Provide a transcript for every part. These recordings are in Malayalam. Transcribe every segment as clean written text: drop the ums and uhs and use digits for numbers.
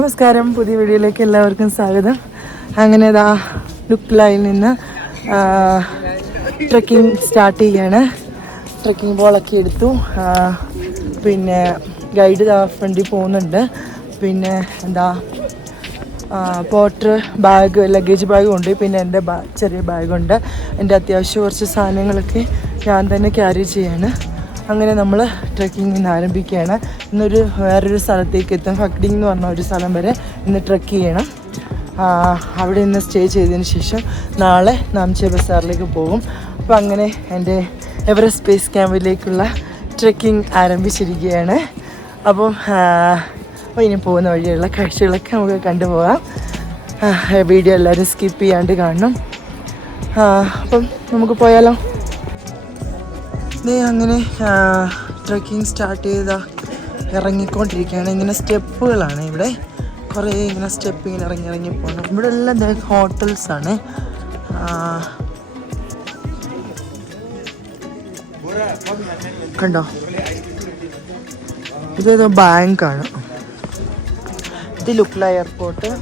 നമസ്കാരം, പുതിയ വീഡിയോയിലേക്ക് എല്ലാവർക്കും സ്വാഗതം. അങ്ങനെ ഇതാ ലുക്ലായിൽ നിന്ന് ട്രെക്കിംഗ് സ്റ്റാർട്ട് ചെയ്യാണ്. ട്രെക്കിംഗ് ബോളൊക്കെ എടുത്തു. പിന്നെ ഗൈഡ് ഫ്രണ്ടിൽ പോകുന്നുണ്ട്. പിന്നെ എന്താ പോട്ടർ ബാഗ്, ലഗേജ് ബാഗും ഉണ്ട്. പിന്നെ എൻ്റെ ചെറിയ ബാഗുണ്ട്. എൻ്റെ അത്യാവശ്യം കുറച്ച് സാധനങ്ങളൊക്കെ ഞാൻ തന്നെ ക്യാരി ചെയ്യാണ്. അങ്ങനെ നമ്മൾ ട്രെക്കിംഗ് ഇന്ന് ആരംഭിക്കുകയാണ്. ഇന്നൊരു വേറൊരു സ്ഥലത്തേക്ക് എത്തും. ഫക്ഡിങ് എന്ന് പറഞ്ഞ ഒരു സ്ഥലം വരെ ഇന്ന് ട്രെക്ക് ചെയ്യണം. അവിടെ ഇന്ന് സ്റ്റേ ചെയ്തതിന് ശേഷം നാളെ നാംചെ ബസാറിലേക്ക് പോകും. അപ്പോൾ അങ്ങനെ എൻ്റെ എവറസ്റ്റ് ബേസ് ക്യാമ്പിലേക്കുള്ള ട്രെക്കിംഗ് ആരംഭിച്ചിരിക്കുകയാണ്. അപ്പം ഇനി പോകുന്ന വഴിയുള്ള കാഴ്ചകളൊക്കെ നമുക്ക് കണ്ടുപോകാം. വീഡിയോ എല്ലാവരും സ്കിപ്പ് ചെയ്യാണ്ട് കാണണം. അപ്പം നമുക്ക് പോയാലോ. അങ്ങനെ ട്രെക്കിംഗ് സ്റ്റാർട്ട് ചെയ്ത ഇറങ്ങിക്കൊണ്ടിരിക്കുകയാണ്. ഇങ്ങനെ സ്റ്റെപ്പുകളാണ് ഇവിടെ, കുറേ ഇങ്ങനെ സ്റ്റെപ്പ് ഇങ്ങനെ ഇറങ്ങി പോകണം. ഇവിടെ എല്ലാം ഹോട്ടൽസാണ്. കണ്ടോ, ഇതേതോ ബാങ്കാണ്. ഇത് ലുക്ല എയർപോർട്ട്.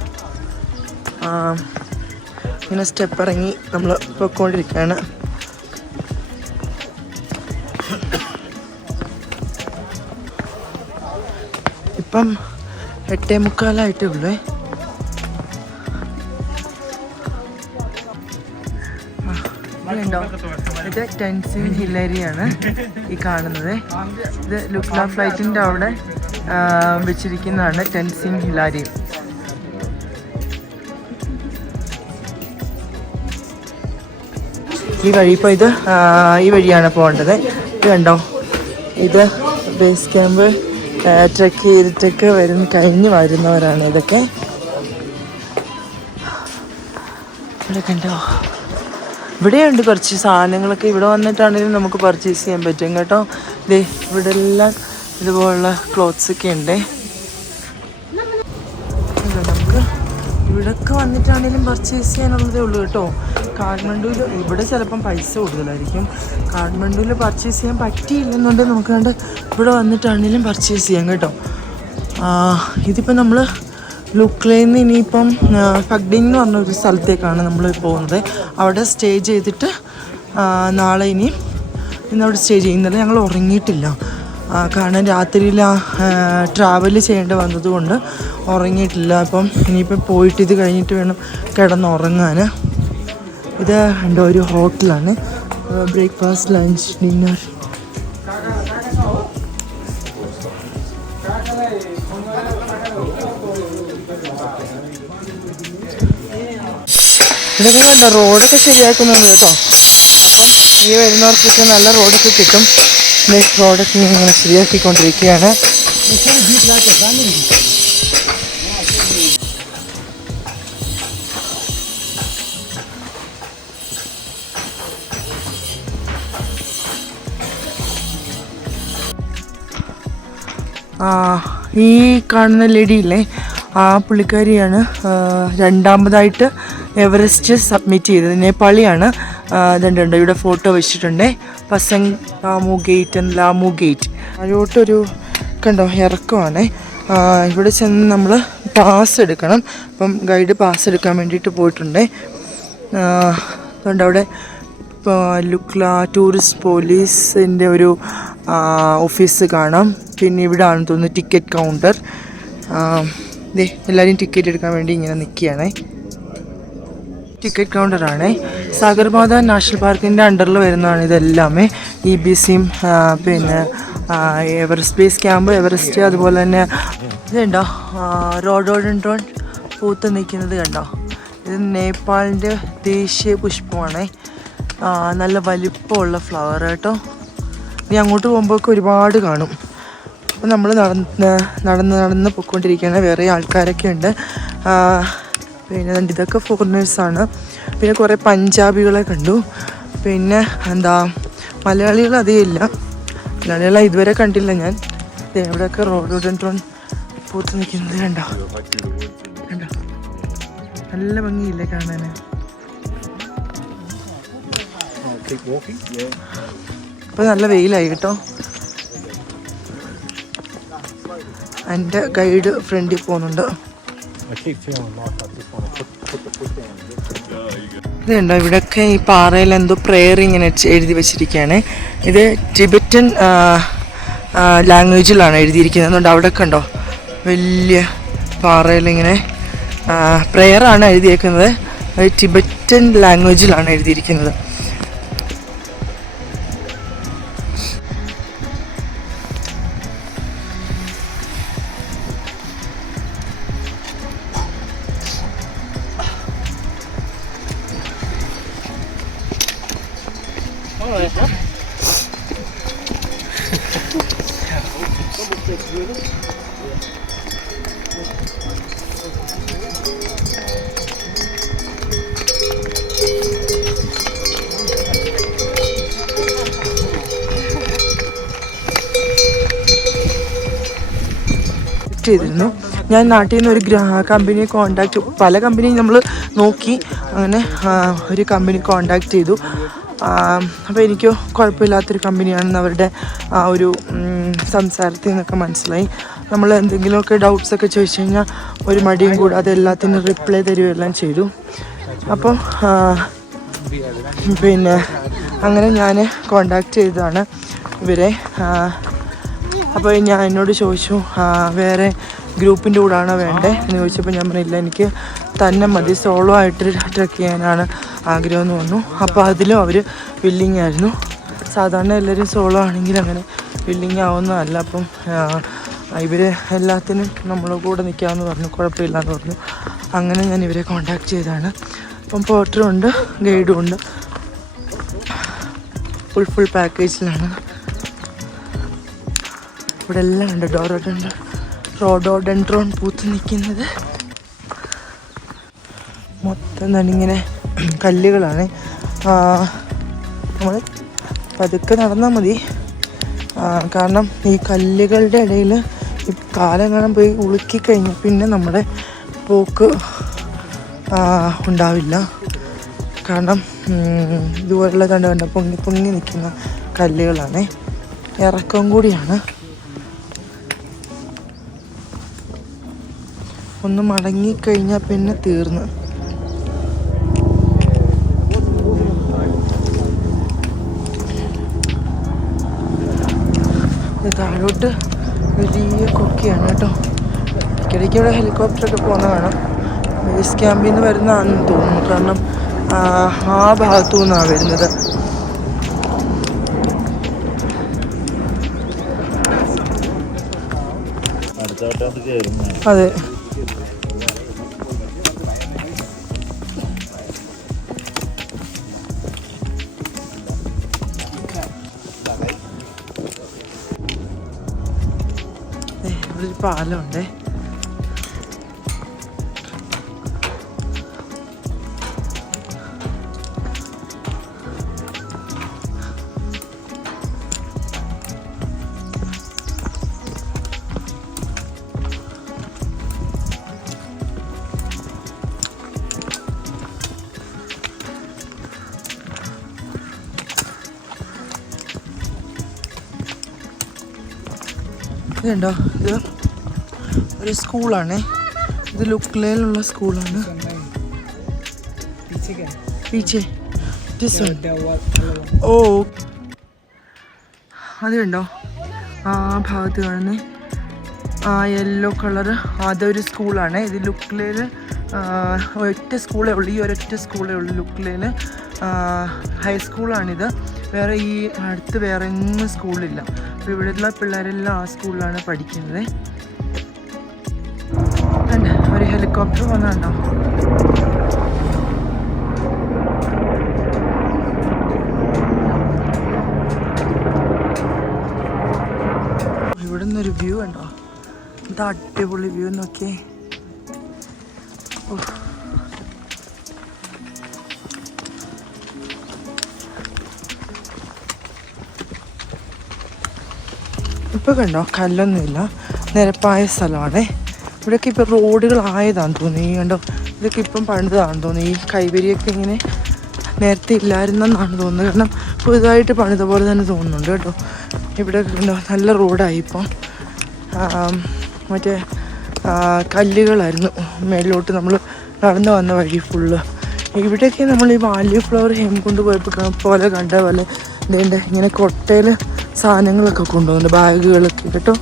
ഇങ്ങനെ സ്റ്റെപ്പ് ഇറങ്ങി നമ്മൾ പോയിക്കൊണ്ടിരിക്കുകയാണ്. ഇപ്പം 8:45 ഉള്ളേ. ഉണ്ടോ, ഇത് ടെൻസിൻ ഹില്ലരിയാണ് ഈ കാണുന്നത്. ഇത് ലുക്ല ഫ്ലൈറ്റിൻ്റെ അവിടെ വെച്ചിരിക്കുന്നതാണ് ടെൻസിൻ ഹില്ലാരി. ഈ വഴി ഇപ്പോൾ ഈ വഴിയാണ് പോകേണ്ടത്. ഇത് കണ്ടോ, ഇത് ബേസ് ക്യാമ്പ് ട്രെക്ക് ചെയ്തിട്ടൊക്കെ കഴിഞ്ഞ് വരുന്നവരാണ് ഇതൊക്കെ. ഇവിടെ കണ്ടോ, ഇവിടെയുണ്ട് കുറച്ച് സാധനങ്ങളൊക്കെ. ഇവിടെ വന്നിട്ടാണെങ്കിലും നമുക്ക് പർച്ചേസ് ചെയ്യാൻ പറ്റും കേട്ടോ. ഇവിടെ എല്ലാം ഇതുപോലുള്ള ക്ലോത്ത്സൊക്കെ ഉണ്ട്. നമുക്ക് ഇവിടെയൊക്കെ വന്നിട്ടാണെങ്കിലും പർച്ചേസ് ചെയ്യാനുള്ളതേ ഉള്ളൂ കേട്ടോ. കാഠ്മണ്ഡുവിൽ ഇവിടെ ചിലപ്പം പൈസ കൂടുതലായിരിക്കും. കാഠ്മണ്ഡുവിൽ പർച്ചേസ് ചെയ്യാൻ പറ്റിയില്ലെന്നുണ്ടെങ്കിൽ നമുക്ക് കണ്ട് ഇവിടെ വന്നിട്ടാണെങ്കിലും പർച്ചേസ് ചെയ്യാം കേട്ടോ. ഇതിപ്പോൾ നമ്മൾ ലുക്ലയിൽ നിന്ന് ഇനിയിപ്പം ഫക്ഡിങ് എന്ന് പറഞ്ഞൊരു സ്ഥലത്തേക്കാണ് നമ്മൾ പോകുന്നത്. അവിടെ സ്റ്റേ ചെയ്തിട്ട് നാളെ ഇന്നവിടെ സ്റ്റേ ചെയ്യുന്നത്. ഞങ്ങൾ ഉറങ്ങിയിട്ടില്ല, കാരണം രാത്രിയിൽ ട്രാവൽ ചെയ്യേണ്ടി വന്നതുകൊണ്ട് ഉറങ്ങിയിട്ടില്ല. അപ്പം ഇനിയിപ്പം പോയിട്ട് ഇത് കഴിഞ്ഞിട്ട് വേണം കിടന്നുറങ്ങാൻ. ഇത് എൻ്റെ ഒരു ഹോട്ടലാണ്. Breakfast, lunch, dinner. ഇതൊക്കെ കണ്ടോ, റോഡൊക്കെ ശരിയാക്കുന്നുണ്ട് കേട്ടോ. അപ്പം ഈ വരുന്നവർക്കൊക്കെ നല്ല റോഡൊക്കെ കിട്ടും. റോഡൊക്കെ ഇങ്ങനെ ശരിയാക്കിക്കൊണ്ടിരിക്കുകയാണ്. ഈ കാണുന്ന ലേഡിയില്ലേ, ആ പുള്ളിക്കാരിയാണ് രണ്ടാമതായിട്ട് എവറസ്റ്റ് സബ്മിറ്റ് ചെയ്തത്. നേപ്പാളിയാണ്. ഇതുണ്ട്, ഇവിടെ ഫോട്ടോ വെച്ചിട്ടുണ്ട്. പസങ് ലാമു ഗേറ്റ്. അതിലോട്ടൊരു കണ്ടോ ഇറക്കമാണ്. ഇവിടെ ചെന്ന് നമ്മൾ പാസ് എടുക്കണം. അപ്പം ഗൈഡ് പാസ് എടുക്കാൻ വേണ്ടിയിട്ട് പോയിട്ടുണ്ട്. അതുകൊണ്ട് അവിടെ ലുക്ല ടൂറിസ്റ്റ് പോലീസിൻ്റെ ഒരു ഓഫീസ് കാണാം. പിന്നെ ഇവിടെ ആണെന്ന് തോന്നുന്നു ടിക്കറ്റ് കൗണ്ടർ. എല്ലാവരും ടിക്കറ്റ് എടുക്കാൻ വേണ്ടി ഇങ്ങനെ നിൽക്കുകയാണ്. ടിക്കറ്റ് കൗണ്ടറാണ്. സാഗർമാത നാഷണൽ പാർക്കിൻ്റെ അണ്ടറിൽ വരുന്നതാണ് ഇതെല്ലാമേ. EBCയും പിന്നെ എവറസ്റ്റ് ബേസ് ക്യാമ്പ്, എവറസ്റ്റ്, അതുപോലെ തന്നെ ഇതുണ്ടോ റോഡോഡൻഡ്രോൺ പൂത്ത് നിൽക്കുന്നത് കണ്ടോ. ഇത് നേപ്പാളിൻ്റെ ദേശീയ പുഷ്പമാണ്. നല്ല വലിപ്പമുള്ള ഫ്ലവർ കേട്ടോ. ഇനി അങ്ങോട്ട് പോകുമ്പോഴൊക്കെ ഒരുപാട് കാണും. അപ്പോൾ നമ്മൾ നടന്ന് പോയിക്കൊണ്ടിരിക്കുകയാണ്. വേറെ ആൾക്കാരൊക്കെ ഉണ്ട്. പിന്നെ ഇതൊക്കെ ഫോറിനേഴ്സാണ്. പിന്നെ കുറേ പഞ്ചാബികളെ കണ്ടു. പിന്നെ മലയാളികൾ അധികം ഇല്ല. മലയാളികളെ ഇതുവരെ കണ്ടില്ല ഞാൻ. എവിടെയൊക്കെ റോഡോഡൻഡ്രോൺ പൂത്ത് നിൽക്കുന്നത് കണ്ടോ. നല്ല ഭംഗിയില്ലേ കാണാൻ. ഇപ്പോൾ നല്ല വെയിലായി കേട്ടോ. എൻ്റെ ഗൈഡ് ഫ്രണ്ടിൽ പോകുന്നുണ്ട്. ഇതുണ്ടോ ഇവിടെയൊക്കെ ഈ പാറയിൽ എന്തോ പ്രെയർ ഇങ്ങനെ എഴുതി വെച്ചിരിക്കുകയാണ്. ഇത് ടിബറ്റൻ ലാംഗ്വേജിലാണ് എഴുതിയിരിക്കുന്നത്. അതുകൊണ്ട് അവിടെയൊക്കെ ഉണ്ടോ വലിയ പാറയിലിങ്ങനെ പ്രെയറാണ് എഴുതിയേക്കുന്നത്. അത് ടിബറ്റൻ ലാംഗ്വേജിലാണ് എഴുതിയിരിക്കുന്നത്. ചെയ്തിരുന്നു. ഞാൻ നാട്ടിൽ നിന്ന് ഒരു കമ്പനിയെ പല കമ്പനിയും നമ്മൾ നോക്കി. അങ്ങനെ ഒരു കമ്പനി കോണ്ടാക്ട് ചെയ്തു. അപ്പോൾ എനിക്ക് കുഴപ്പമില്ലാത്തൊരു കമ്പനിയാണെന്ന് അവരുടെ ആ ഒരു സംസാരത്തിൽ നിന്നൊക്കെ മനസ്സിലായി. നമ്മൾ എന്തെങ്കിലുമൊക്കെ ഡൗട്ട്സൊക്കെ ചോദിച്ചു കഴിഞ്ഞാൽ ഒരു മടിയും കൂടാതെ എല്ലാത്തിനും റിപ്ലൈ തരുകയെല്ലാം ചെയ്തു. അപ്പോൾ പിന്നെ അങ്ങനെ ഞാൻ കോണ്ടാക്ട് ചെയ്തതാണ് ഇവരെ. അപ്പോൾ എന്നോട് ചോദിച്ചു വേറെ ഗ്രൂപ്പിൻ്റെ കൂടാണോ വേണ്ടേ എന്ന് ചോദിച്ചപ്പോൾ ഞാൻ പറഞ്ഞില്ല, എനിക്ക് തന്നെ മതി, സോളോ ആയിട്ട് ട്രെക്ക് ചെയ്യാനാണ് ആഗ്രഹമെന്ന് പറഞ്ഞു. അപ്പോൾ അതിലും അവർ വില്ലിങ് ആയിരുന്നു. സാധാരണ എല്ലാവരും സോളോ ആണെങ്കിൽ അങ്ങനെ വില്ലിങ് ആവുന്നതല്ല. അപ്പം ഇവർ എല്ലാത്തിനും നമ്മളെ കൂടെ നിൽക്കാമെന്ന് പറഞ്ഞു, കുഴപ്പമില്ലയെന്ന് പറഞ്ഞു. അങ്ങനെ ഞാൻ ഇവരെ കോണ്ടാക്ട് ചെയ്തതാണ്. അപ്പം പോർട്ടറും ഉണ്ട്, ഗൈഡും ഉണ്ട്, ഫുൾ പാക്കേജിലാണ്. ഇവിടെ എല്ലാം ഉണ്ട് റോഡോഡെൻഡ്രോൺ പൂത്ത് നിൽക്കുന്നത്. മൊത്തം തന്നിങ്ങനെ കല്ലുകളാണ്. നമ്മൾ പതുക്കെ നടന്നാൽ മതി, കാരണം ഈ കല്ലുകളുടെ ഇടയിൽ ഈ കാലെങ്ങാനും പോയി ഉളുക്കിക്കഴിഞ്ഞാൽ പിന്നെ നമ്മുടെ പോക്ക് ഉണ്ടാവില്ല. കാരണം ഇതുപോലുള്ള കണ്ട പൊങ്ങി നിൽക്കുന്ന കല്ലുകളാണ്. ഇറക്കം കൂടിയാണ്. ഒന്ന് മടങ്ങിക്കഴിഞ്ഞാൽ പിന്നെ തീർന്ന്. താഴോട്ട് വലിയ കൊക്കയാണ് കേട്ടോ. ഇടയ്ക്കിടയ്ക്ക് ഇവിടെ ഹെലികോപ്റ്ററൊക്കെ പോകുന്ന കാണാം. ബേസ് ക്യാമ്പിൽ നിന്ന് വരുന്നതാണെന്ന് തോന്നുന്നു, കാരണം ആ ഭാഗത്തു നിന്നാണ് വരുന്നത്. അതെ, ഇവിടെ ഒരു പാലമുണ്ടേ. ഇതുണ്ടോ, ഇത് ഒരു സ്കൂളാണ്. ഇത് ലുക്ലയിലുള്ള സ്കൂളാണ്. ഓ, അത് കണ്ടോ ആ ഭാഗത്ത് കാണുന്നേ ആ യെല്ലോ കളറ്, അതൊരു സ്കൂളാണ്. ഇത് ലുക്ലയിൽ ഒറ്റ സ്കൂളേ ഉള്ളൂ, ഈ ഒരൊറ്റ സ്കൂളേ ഉള്ളൂ ലുക്ലയിൽ. ഹൈസ്കൂളാണിത്. വേറെ ഈ അടുത്ത് വേറെ എങ്ങും സ്കൂളില്ല. അപ്പോൾ ഇവിടെയുള്ള പിള്ളേരെല്ലാം ആ സ്കൂളിലാണ് പഠിക്കുന്നത്. ഒരു ഹെലികോപ്റ്റർ വന്നുണ്ടോ. ഇവിടെ നിന്നൊരു വ്യൂ ഉണ്ടോ, എന്താ അടിപൊളി വ്യൂ നോക്കിയേ. ഇപ്പോൾ കണ്ടോ കല്ലൊന്നുമില്ല, നിരപ്പായ സ്ഥലമാണ്. ഇവിടെയൊക്കെ ഇപ്പോൾ റോഡുകളായതാണെന്ന് തോന്നുന്നു. ഈ കണ്ടോ ഇതൊക്കെ ഇപ്പം പണിതാണെന്ന് തോന്നുന്നു. ഈ കൈവരിയൊക്കെ ഇങ്ങനെ നേരത്തെ ഇല്ലായിരുന്നെന്നാണ് തോന്നുന്നത്, കാരണം പുതുതായിട്ട് പണിത പോലെ തന്നെ തോന്നുന്നുണ്ട് കേട്ടോ. ഇവിടെ കണ്ടോ നല്ല റോഡായി ഇപ്പം. മറ്റേ കല്ലുകളായിരുന്നു മേളിലോട്ട് നമ്മൾ നടന്നു വന്ന വഴി ഫുള്ള്. ഇവിടെയൊക്കെ നമ്മൾ ഈ വാല്യൂ ഫ്ലവർ കൊണ്ട് പോയപ്പോൾ പോലെ കണ്ട പോലെ ഇതേണ്ട ഇങ്ങനെ കൊട്ടയിൽ സാധനങ്ങളൊക്കെ കൊണ്ടുപോകുന്നുണ്ട്, ബാഗുകളൊക്കെ കേട്ടോ.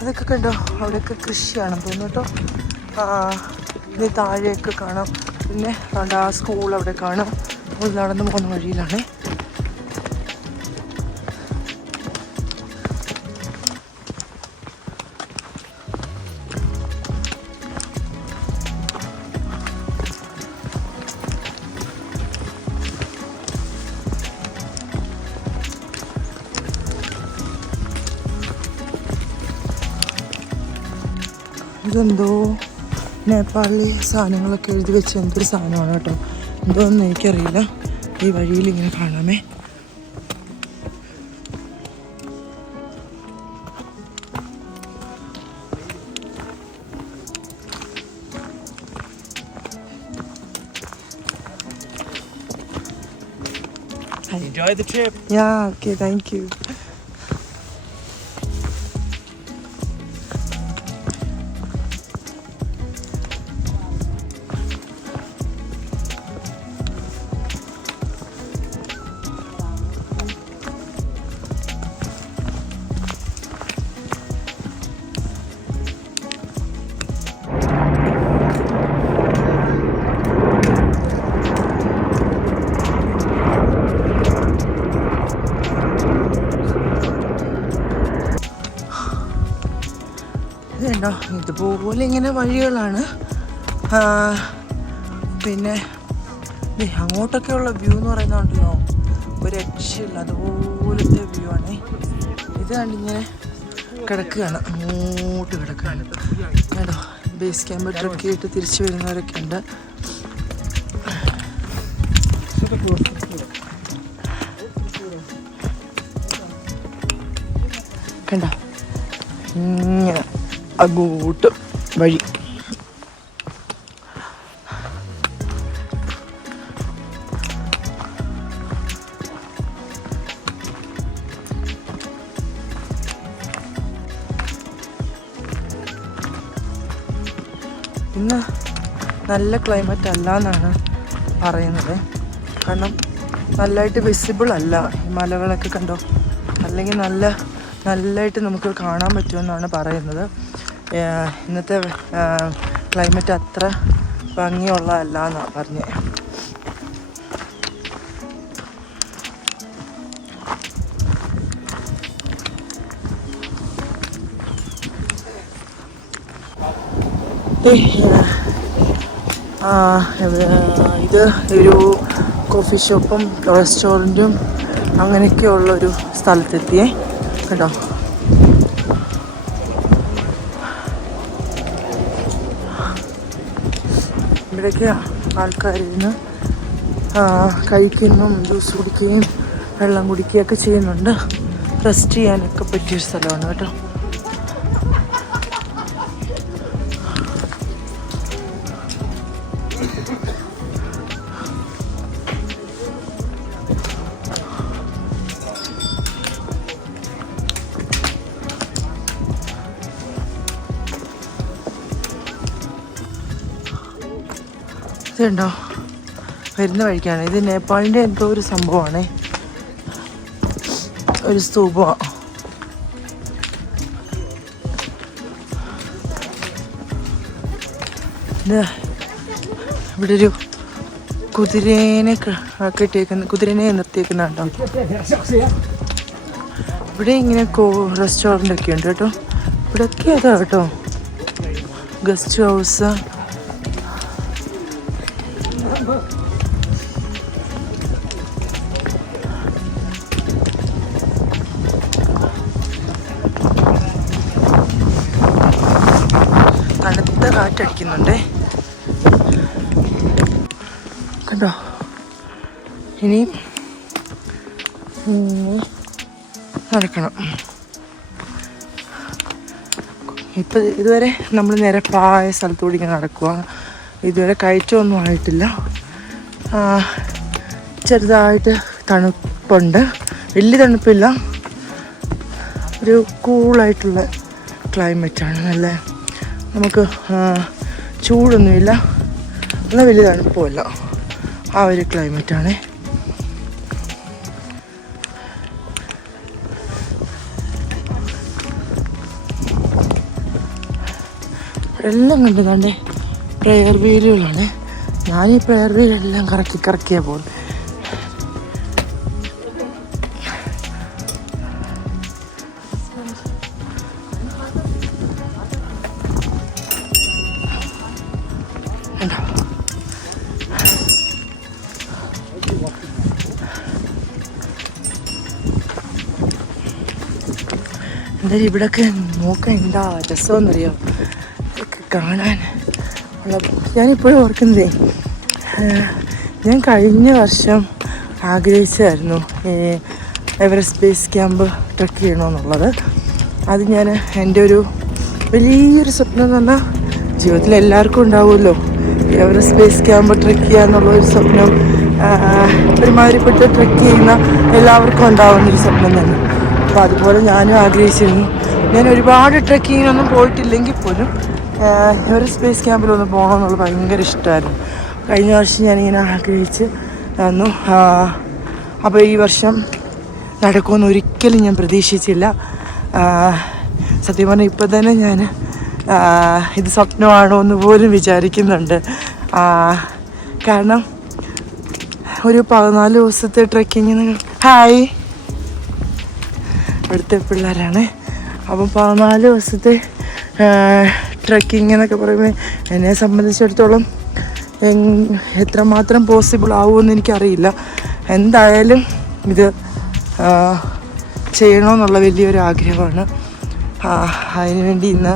അതൊക്കെ കണ്ടോ, അവിടെയൊക്കെ കൃഷിയാണെന്ന് തോന്നുന്നു കേട്ടോ. ഇത് താഴെയൊക്കെ കാണാം. പിന്നെ ആ സ്കൂൾ അവിടെ കാണാം. നമ്മൾ നടന്നു പോകുന്ന വഴിയിലാണ്. ഇതെന്തോ നേപ്പാളിലെ സാധനങ്ങളൊക്കെ എഴുതി വെച്ച് എന്തൊരു സാധനമാണ് കേട്ടോ. എന്തോന്നും എനിക്കറിയില്ല. ഈ വഴിയിൽ ഇങ്ങനെ കാണാമേ. Enjoy the trip. Yeah, okay, thank you. ഇതുണ്ടോ, ഇതുപോലെ ഇങ്ങനെ വഴികളാണ്. പിന്നെ അങ്ങോട്ടൊക്കെയുള്ള വ്യൂ എന്ന് പറയുന്നുണ്ടല്ലോ, ഒരു രക്ഷയില്ല, അതുപോലത്തെ വ്യൂ ആണ്. ഇത് കണ്ടിങ്ങനെ കിടക്കുകയാണ്, അങ്ങോട്ട് കിടക്കുകയാണ് കേട്ടോ. ബേസ് ക്യാമ്പ് ട്രക്ക് ചെയ്തിട്ട് തിരിച്ചു വരുന്നവരൊക്കെ ഉണ്ട്. കണ്ടോ, ഇങ്ങനെ അങ്ങോട്ട് വഴി. ഇന്ന് നല്ല ക്ലൈമറ്റ് അല്ല എന്നാണ് പറയുന്നത്. കാരണം നല്ലതായിട്ട് വിസിബിൾ അല്ല ഈ മലകളൊക്കെ കണ്ടോ. അല്ലെങ്കിൽ നല്ലതായിട്ട് നമുക്ക് കാണാൻ പറ്റുമെന്നാണ് പറയുന്നത്. ഇന്നത്തെ ക്ലൈമറ്റ് അത്ര ഭംഗിയുള്ളതല്ല എന്നാണ് പറഞ്ഞത്. ഇത് ഒരു കോഫി ഷോപ്പും റെസ്റ്റോറൻറ്റും അങ്ങനെയൊക്കെയുള്ളൊരു സ്ഥലത്തെത്തിയേ കേട്ടോ. ഇവിടേക്ക് ആൾക്കാരിന്ന് കഴിക്കുകയും ജ്യൂസ് കുടിക്കുകയും വെള്ളം കുടിക്കുകയൊക്കെ ചെയ്യുന്നുണ്ട്. റെസ്റ്റ് ചെയ്യാനൊക്കെ പറ്റിയൊരു സ്ഥലമാണ് കേട്ടോ. ഇതുണ്ടോ, വരുന്ന വഴിക്കാണ്. ഇത് നേപ്പാളിൻ്റെ എന്തോ ഒരു സംഭവമാണ്, ഒരു സ്തൂപമാണ്. ഇവിടെ ഒരു കുതിരേനെ കുതിരനെ നിർത്തിയേക്കുന്ന കേട്ടോ. ഇവിടെ ഇങ്ങനെ റെസ്റ്റോറൻ്റ് ഒക്കെ ഉണ്ട് കേട്ടോ. ഇവിടെയൊക്കെ അതാ കേട്ടോ, ഗസ്റ്റ് ഹൗസ്. തണുത്ത കാറ്റടിക്കുന്നുണ്ടേ കണ്ടോ. ഇനിയും നടക്കണം. ഇപ്പം ഇതുവരെ നമ്മൾ നിരപ്പായ സ്ഥലത്തൂടെ ഇങ്ങനെ നടക്കുക. ഇതുവരെ കയറ്റമൊന്നും ആയിട്ടില്ല. ചെറുതായിട്ട് തണുപ്പുണ്ട്, വലിയ തണുപ്പില്ല, ഒരു കൂളായിട്ടുള്ള ക്ലൈമറ്റാണ്. നല്ല നമുക്ക് ചൂടൊന്നുമില്ല, എന്നാൽ വലിയ തണുപ്പുമില്ല, ആ ഒരു ക്ലൈമറ്റാണ്. എല്ലാം കണ്ടേ പ്രെയർ വീലുകളാണ്. ഞാൻ ഈ പ്രെയർ വീലെല്ലാം കറക്കിയാണ് പോകുന്നത്. എന്തായാലും ഇവിടെയൊക്കെ നോക്കാൻ എന്താ രസമെന്നറിയാം, ഇതൊക്കെ കാണാൻ ഉള്ള. ഞാനിപ്പോഴും ഓർക്കുന്നതേ, ഞാൻ കഴിഞ്ഞ വർഷം ആഗ്രഹിച്ചായിരുന്നു ഈ എവറസ്റ്റ് ബേസ് ക്യാമ്പ് ട്രെക്ക് ചെയ്യണമെന്നുള്ളത്. അത് ഞാൻ എൻ്റെ ഒരു വലിയൊരു സ്വപ്നം എന്ന് പറഞ്ഞാൽ, ജീവിതത്തിൽ എല്ലാവർക്കും ഉണ്ടാവുമല്ലോ എവറസ്റ്റ് ബേസ് ക്യാമ്പ് ട്രെക്ക് ചെയ്യുക എന്നുള്ളൊരു സ്വപ്നം. ഒരുമാതിരിപ്പെട്ട് ട്രെക്ക് ചെയ്യുന്ന എല്ലാവർക്കും ഉണ്ടാവുന്നൊരു സ്വപ്നം തന്നെ. അപ്പോൾ അതുപോലെ ഞാനും ആഗ്രഹിച്ചിരുന്നു. ഞാൻ ഒരുപാട് ട്രെക്കിങ്ങിനൊന്നും പോയിട്ടില്ലെങ്കിൽ പോലും എവറസ്റ്റ് ബേസ് ക്യാമ്പിലൊന്ന് പോകണമെന്നുള്ളത് ഭയങ്കര ഇഷ്ടമായിരുന്നു. കഴിഞ്ഞ വർഷം ഞാനിങ്ങനെ ആഗ്രഹിച്ച് തന്നു. അപ്പോൾ ഈ വർഷം നടക്കുമെന്ന് ഒരിക്കലും ഞാൻ പ്രതീക്ഷിച്ചില്ല. സത്യം പറഞ്ഞാൽ ഇപ്പോൾ തന്നെ ഞാൻ ഇത് സ്വപ്നമാണോ എന്ന് പോലും വിചാരിക്കുന്നുണ്ട്. കാരണം ഒരു 14 ദിവസത്തെ ട്രെക്കിങ്ങിന് ഹായ് ഇവിടുത്തെ പിള്ളേരാണ്. അപ്പം 14 ദിവസത്തെ ട്രെക്കിങ് എന്നൊക്കെ പറയുമ്പോൾ എന്നെ സംബന്ധിച്ചിടത്തോളം എത്രമാത്രം പോസിബിൾ ആവുമെന്ന് എനിക്കറിയില്ല. എന്തായാലും ഇത് ചെയ്യണമെന്നുള്ള വലിയൊരു ആഗ്രഹമാണ്. അതിനുവേണ്ടി ഇന്ന്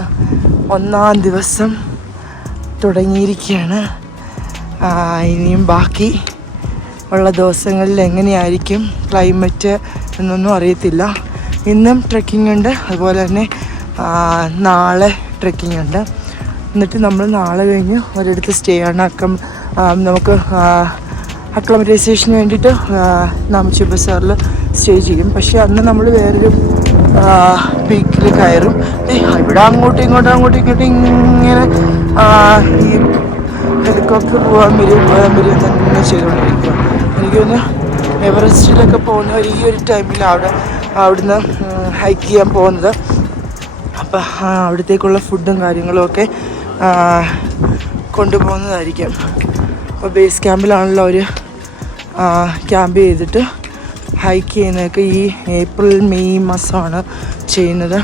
1-ാം ദിവസം തുടങ്ങിയിരിക്കുകയാണ്. ഇനിയും ബാക്കി ഉള്ള ദിവസങ്ങളിൽ എങ്ങനെയായിരിക്കും ക്ലൈമറ്റ് എന്നൊന്നും അറിയത്തില്ല. ഇന്നും ട്രെക്കിംഗ് ഉണ്ട്, അതുപോലെ തന്നെ നാളെ ട്രെക്കിംഗ് ഉണ്ട്. എന്നിട്ട് നമ്മൾ നാളെ കഴിഞ്ഞ് ഒരിടത്ത് സ്റ്റേ ആണ്. നമുക്ക് അക്ലമറ്റൈസേഷന് വേണ്ടിയിട്ട് നാമച്ചി ബസാറിൽ സ്റ്റേ ചെയ്യും. പക്ഷേ അന്ന് നമ്മൾ വേറൊരു പീക്കിൽ കയറും. ഇവിടെ അങ്ങോട്ടും ഇങ്ങോട്ടും ഇങ്ങനെ ഈ ഹെലികോപ്റ്റർ പോകാൻ വരും തന്നെ ചെയ്തുകൊണ്ടിരിക്കുക. എനിക്ക് തോന്നുന്നു എവറസ്റ്റിലൊക്കെ പോകുന്നവർ ഈ ഒരു ടൈമിൽ അവിടുന്ന് ഹൈക്ക് ചെയ്യാൻ പോകുന്നത്. അപ്പം അവിടത്തേക്കുള്ള ഫുഡും കാര്യങ്ങളും ഒക്കെ കൊണ്ടുപോകുന്നതായിരിക്കും. അപ്പോൾ ബേസ് ക്യാമ്പിലാണല്ലോ അവർ ക്യാമ്പ് ചെയ്തിട്ട് ഹൈക്ക് ചെയ്യുന്നതൊക്കെ ഈ ഏപ്രിൽ മെയ് മാസമാണ് ചെയ്യുന്നത്.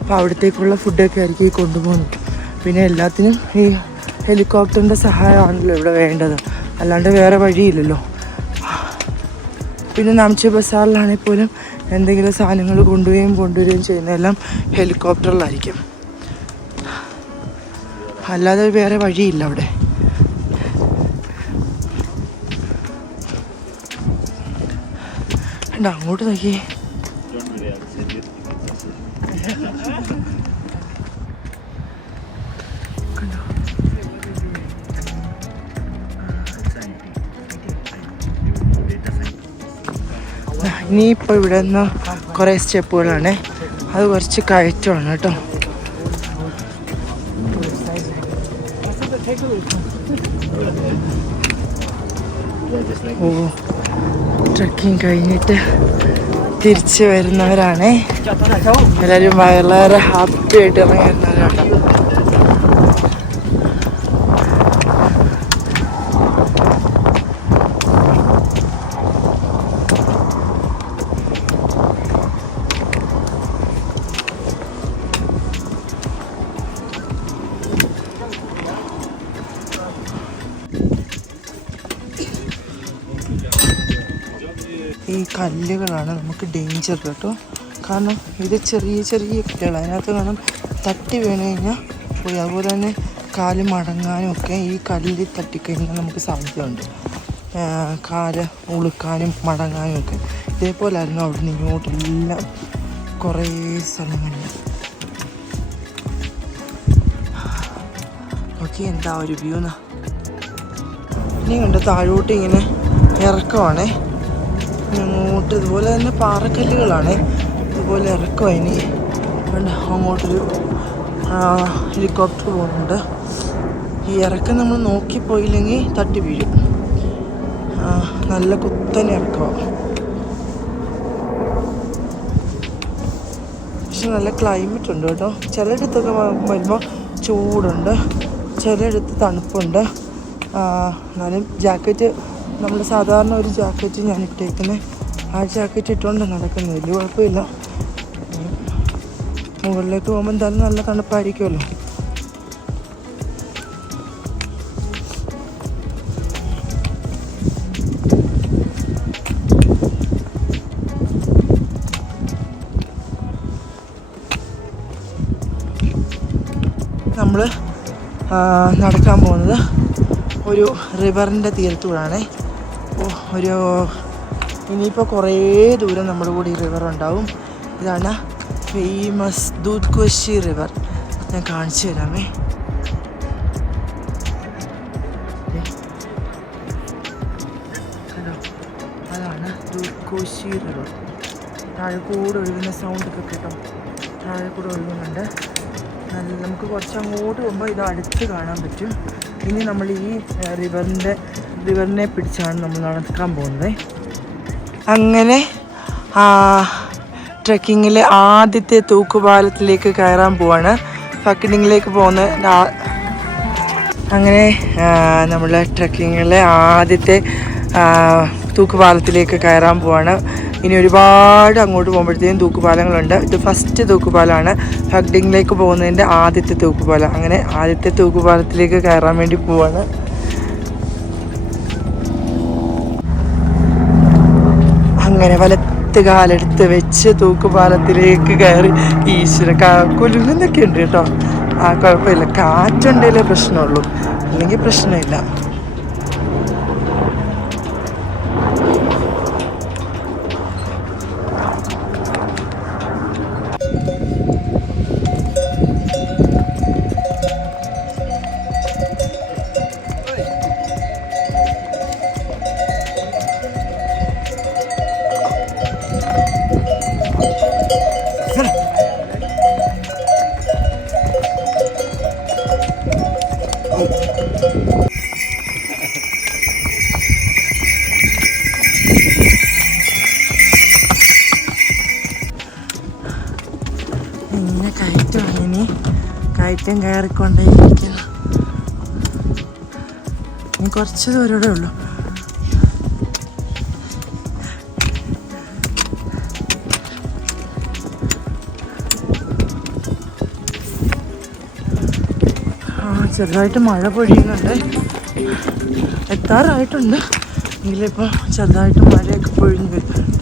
അപ്പോൾ അവിടത്തേക്കുള്ള ഫുഡൊക്കെ ആയിരിക്കും ഈ കൊണ്ടുപോകുന്നത്. പിന്നെ എല്ലാത്തിനും ഈ ഹെലികോപ്റ്ററിൻ്റെ സഹായമാണല്ലോ ഇവിടെ വേണ്ടത്, അല്ലാണ്ട് വേറെ വഴിയില്ലല്ലോ. പിന്നെ നാംചി ബസാറിലാണെങ്കിൽ പോലും എന്തെങ്കിലും സാധനങ്ങൾ കൊണ്ടുവരികയും ചെയ്യുന്നതെല്ലാം ഹെലികോപ്റ്ററിലായിരിക്കും, അല്ലാതെ വേറെ വഴിയില്ല അവിടെ. അങ്ങോട്ട് നോക്കിയേ, ഇനിയിപ്പോൾ ഇവിടെ നിന്ന് കുറേ സ്റ്റെപ്പുകളാണ്, അത് കുറച്ച് കയറ്റമാണ് കേട്ടോ. ഓ, ട്രെക്കിങ് കഴിഞ്ഞിട്ട് തിരിച്ച് വരുന്നവരാണേ. എല്ലാവരും വളരെ ഹാപ്പി ആയിട്ട് ഇറങ്ങി വരുന്നവരാണ്. ഈ കല്ലുകളാണ് നമുക്ക് ഡേഞ്ചർ കേട്ടോ. കാരണം ഇത് ചെറിയ ചെറിയ കല്ലുകൾ, അതിനകത്ത് കാണും തട്ടി വീണ് കഴിഞ്ഞാൽ പോയി. അതുപോലെ തന്നെ കാല് മടങ്ങാനും ഒക്കെ ഈ കല്ലിൽ തട്ടിക്കഴിഞ്ഞാൽ നമുക്ക് സാധ്യതയുണ്ട്. കാല് ഉളുക്കാനും മടങ്ങാനും ഒക്കെ. ഇതേപോലായിരുന്നു അവിടെ നിന്ന് ഇങ്ങോട്ടെല്ലാം കുറേ സ്ഥലങ്ങളിൽ. നോക്കി എന്താ ഒരു വ്യൂ എന്നാ. ഇനി കണ്ട് താഴോട്ട് ഇങ്ങനെ ഇറക്കമാണേ, അങ്ങോട്ട് ഇതുപോലെ തന്നെ പാറക്കല്ലുകളാണേ, ഇതുപോലെ ഇറക്കമാണ്. ഇനി കണ്ട് അങ്ങോട്ടൊരു ഹെലികോപ്റ്റർ പോകുന്നുണ്ട്. ഈ ഇറക്കം നമ്മൾ നോക്കിപ്പോയില്ലെങ്കിൽ തട്ടി വീഴും. നല്ല കുത്തനെ ഇറക്കമാണ്. പക്ഷെ നല്ല ക്ലൈമറ്റ് ഉണ്ട് കേട്ടോ. ചിലയിടത്തൊക്കെ വരുമ്പോൾ ചൂടുണ്ട്, ചിലയിടത്ത് തണുപ്പുണ്ട്. എന്നാലും ജാക്കറ്റ്, നമ്മൾ സാധാരണ ഒരു ജാക്കറ്റ് ഞാൻ ഇട്ടേക്കുന്നത്, ആ ജാക്കറ്റ് ഇട്ടുകൊണ്ട് നടക്കുന്നത് വലിയ കുഴപ്പമില്ല. മുകളിലേക്ക് പോകുമ്പോൾ എന്തായാലും നല്ല തണുപ്പായിരിക്കുമല്ലോ. നമ്മൾ നടക്കാൻ പോകുന്നത് ഒരു റിവറിൻ്റെ തീരത്തൂടാണേ. ഒരു ഇനിയിപ്പോൾ കുറേ ദൂരം നമ്മുടെ കൂടെ ഈ റിവർ ഉണ്ടാവും. ഇതാണ് ഫേമസ് ദൂധ് കോശി റിവർ. ഞാൻ കാണിച്ചു തരാമേ. അതാണ് ദൂധ് കോശി റിവർ. താഴെ കൂടെ ഒഴുകുന്ന സൗണ്ടൊക്കെ കേട്ടോ, താഴെ കൂടെ ഒഴുകുന്നുണ്ട്. നമുക്ക് കുറച്ച് അങ്ങോട്ട് പോകുമ്പോൾ ഇത് അടുത്ത് കാണാൻ പറ്റും. ഇനി നമ്മൾ ഈ റിവറിനെ പിടിച്ചാണ് നമ്മൾ നടക്കാൻ പോകുന്നത്. അങ്ങനെ ട്രെക്കിങ്ങിലെ ആദ്യത്തെ തൂക്കുപാലത്തിലേക്ക് കയറാൻ പോവാണ്. ഫക്കിഡിങ്ങിലേക്ക് പോകുന്ന അങ്ങനെ നമ്മൾ ട്രെക്കിങ്ങിലെ ആദ്യത്തെ തൂക്കുപാലത്തിലേക്ക് കയറാൻ പോവാണ്. ഇനി ഒരുപാട് അങ്ങോട്ട് പോകുമ്പോഴത്തേക്കും തൂക്കുപാലങ്ങളുണ്ട്. ഇത് ഫസ്റ്റ് തൂക്കുപാലമാണ്, ഫക്കിഡിങ്ങിലേക്ക് പോകുന്നതിൻ്റെ ആദ്യത്തെ തൂക്കുപാലം. അങ്ങനെ ആദ്യത്തെ തൂക്കുപാലത്തിലേക്ക് കയറാൻ വേണ്ടി പോവാണ്. അങ്ങനെ വലത്ത് കാലെടുത്ത് വെച്ച് തൂക്കുപാലത്തിലേക്ക് കയറി. ഈശ്വര, കുലുങ്ങുന്നൊക്കെ ഉണ്ട് കേട്ടോ. കുഴപ്പമില്ല, കാറ്റുണ്ടെങ്കിലേ പ്രശ്നമുള്ളൂ, അല്ലെങ്കിൽ പ്രശ്നമില്ല. ഇങ്ങനെ കയറ്റമാണ്, ഇനി കയറ്റം കയറിക്കൊണ്ടേയിരിക്കുന്നു. ഇനി കുറച്ച് ദൂരമേ ഉള്ളൂ. ചെറുതായിട്ട് മഴ പൊഴിയുന്നുണ്ട്. എത്താറായിട്ടുണ്ട് എങ്കിലിപ്പോൾ ചെറുതായിട്ട് മഴയൊക്കെ പൊഴിഞ്ഞ് വരുന്നുണ്ട്.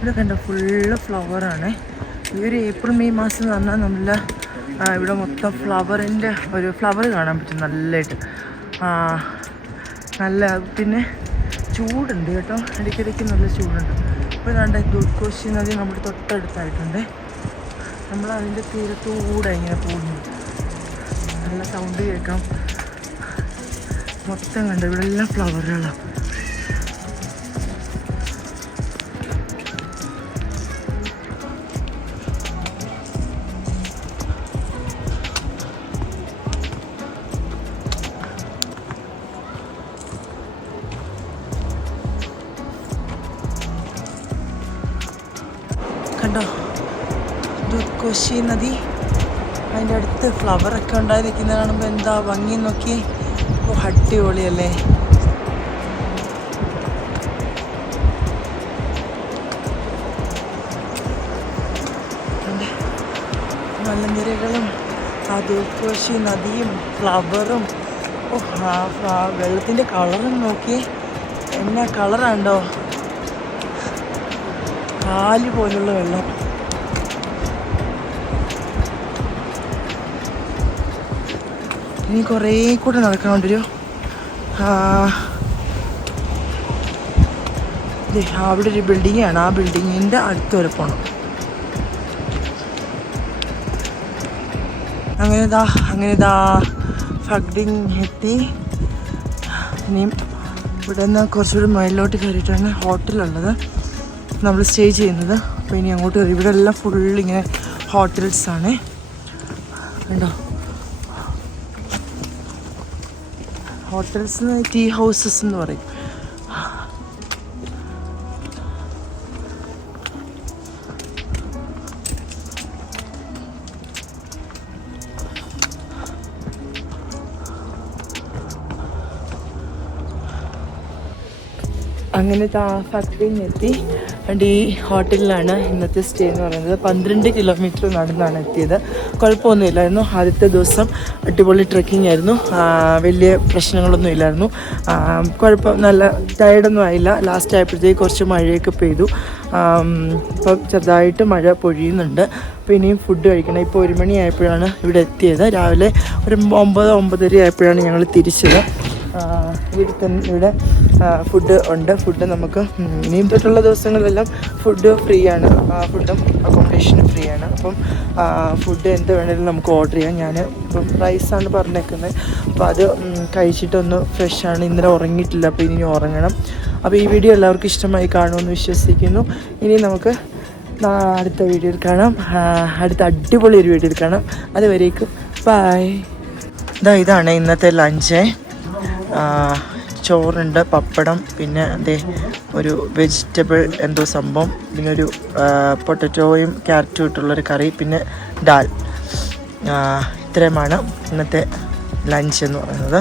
ഇവിടെ കണ്ട ഫുള്ള് ഫ്ലവറാണ്. ഈ ഒരു ഏപ്രിൽ മെയ് മാസം എന്ന് പറഞ്ഞാൽ നമ്മൾ ഇവിടെ മൊത്തം ഫ്ലവറിൻ്റെ ഒരു ഫ്ലവർ കാണാൻ പറ്റും നല്ലതായിട്ട്. നല്ല പിന്നെ ചൂടുണ്ട് കേട്ടോ, ഇടയ്ക്കിടയ്ക്ക് നല്ല ചൂടുണ്ട്. ഇപ്പോൾ കണ്ട ദൂധ് കോശി നദി നമ്മുടെ തൊട്ടടുത്തായിട്ടുണ്ട്. നമ്മൾ അതിൻ്റെ തീരത്തൂടെ ഇങ്ങനെ പോകുന്നു. നല്ല സൗണ്ട് കേൾക്കാം. മൊത്തം കണ്ട് ഇവിടെ എല്ലാം ഫ്ലവറുകളാണ്. കണ്ടോ ദൂധ് കോശി നദി, അതിൻ്റെ അടുത്ത് ഫ്ലവറൊക്കെ ഉണ്ടായി നിൽക്കുന്നത് കാണുമ്പോൾ എന്താ ഭംഗി നോക്കി. അടിപൊളിയല്ലേ. മലനിരകളും ആ തൂക്കുവശി നദിയും ഫ്ലവറും. ഓ ആ വെള്ളത്തിൻ്റെ കളറും നോക്കി, എന്നാ കളറാണ്ടോ, കാല് പോലുള്ള വെള്ളം. ഇനി കുറേ കൂടെ നടക്കാണ്ടൊരു അവിടെ ഒരു ബിൽഡിങ്ങാണ്. ആ ബിൽഡിങ്ങിൻ്റെ അടുത്ത് വരെ പോകണം. അങ്ങനെതാ ഫഗ്ഡിങ് എത്തി. ഇനിയും ഇവിടെ നിന്ന് കുറച്ചുകൂടി മേലോട്ട് കയറിയിട്ടാണ് ഹോട്ടലുള്ളത്, നമ്മൾ സ്റ്റേ ചെയ്യുന്നത്. അപ്പോൾ ഇനി അങ്ങോട്ട് കയറി. ഇവിടെ എല്ലാം ഫുള്ളിങ്ങനെ ഹോട്ടൽസാണ് കണ്ടോ. ഹോട്ടൽസ്, ടീ ഹൗസസ് എന്ന് പറയും. അങ്ങനെ ഫാക്ടറിയിലെത്തി. ആൻഡ് ഈ ഹോട്ടലിലാണ് ഇന്നത്തെ സ്റ്റേ എന്ന് പറയുന്നത്. 12 കിലോമീറ്റർ നടന്നാണ് എത്തിയത്. കുഴപ്പമൊന്നുമില്ലായിരുന്നു. ആദ്യത്തെ ദിവസം അടിപൊളി ട്രെക്കിംഗ് ആയിരുന്നു. വലിയ പ്രശ്നങ്ങളൊന്നും ഇല്ലായിരുന്നു. നല്ല ടയർഡൊന്നും ആയില്ല. ലാസ്റ്റ് ആയപ്പോഴത്തേക്ക് കുറച്ച് മഴയൊക്കെ പെയ്തു. ഇപ്പം ചെറുതായിട്ട് മഴ പൊഴിയുന്നുണ്ട്. അപ്പോൾ ഇനിയും ഫുഡ് കഴിക്കണം. ഇപ്പോൾ 1 മണി ആയപ്പോഴാണ് ഇവിടെ എത്തിയത്. രാവിലെ ഒരു 9-9:30 ആയപ്പോഴാണ് ഞങ്ങൾ തിരിച്ചത്. ഇവിടെ ഫുഡ് ഉണ്ട്. ഫുഡ് നമുക്ക് ഇനിയും തൊട്ടുള്ള ദിവസങ്ങളിലെല്ലാം ഫുഡ് ഫ്രീ ആണ്. ഫുഡും അക്കോമഡേഷനും ഫ്രീ ആണ്. അപ്പം ഫുഡ് എന്ത് വേണമെങ്കിലും നമുക്ക് ഓർഡർ ചെയ്യാം. ഞാൻ ഇപ്പം റൈസാണ് പറഞ്ഞേക്കുന്നത്. അപ്പോൾ അത് കഴിച്ചിട്ടൊന്ന് ഫ്രഷാണ്. ഇന്നലെ ഉറങ്ങിയിട്ടില്ല, അപ്പോൾ ഇനി ഉറങ്ങണം. അപ്പോൾ ഈ വീഡിയോ എല്ലാവർക്കും ഇഷ്ടമായി കാണുമെന്ന് വിശ്വസിക്കുന്നു. ഇനി നമുക്ക് അടുത്ത വീഡിയോയിൽ കാണാം. അടുത്ത അടിപൊളി ഒരു വീഡിയോയിൽ കാണാം. അതുവരേക്കും ബൈ. ഇതാണ് ഇന്നത്തെ ലഞ്ച്. ചോറുണ്ട്, പപ്പടം, പിന്നെ ഒരു വെജിറ്റബിൾ എന്തോ സംഭവം, പിന്നെ ഒരു പൊട്ടറ്റോയും ക്യാരറ്റും ഇട്ടുള്ളൊരു കറി, പിന്നെ ഡാൽ. ഇത്രയുമാണ് ഇന്നത്തെ ലഞ്ച് എന്ന് പറയുന്നത്.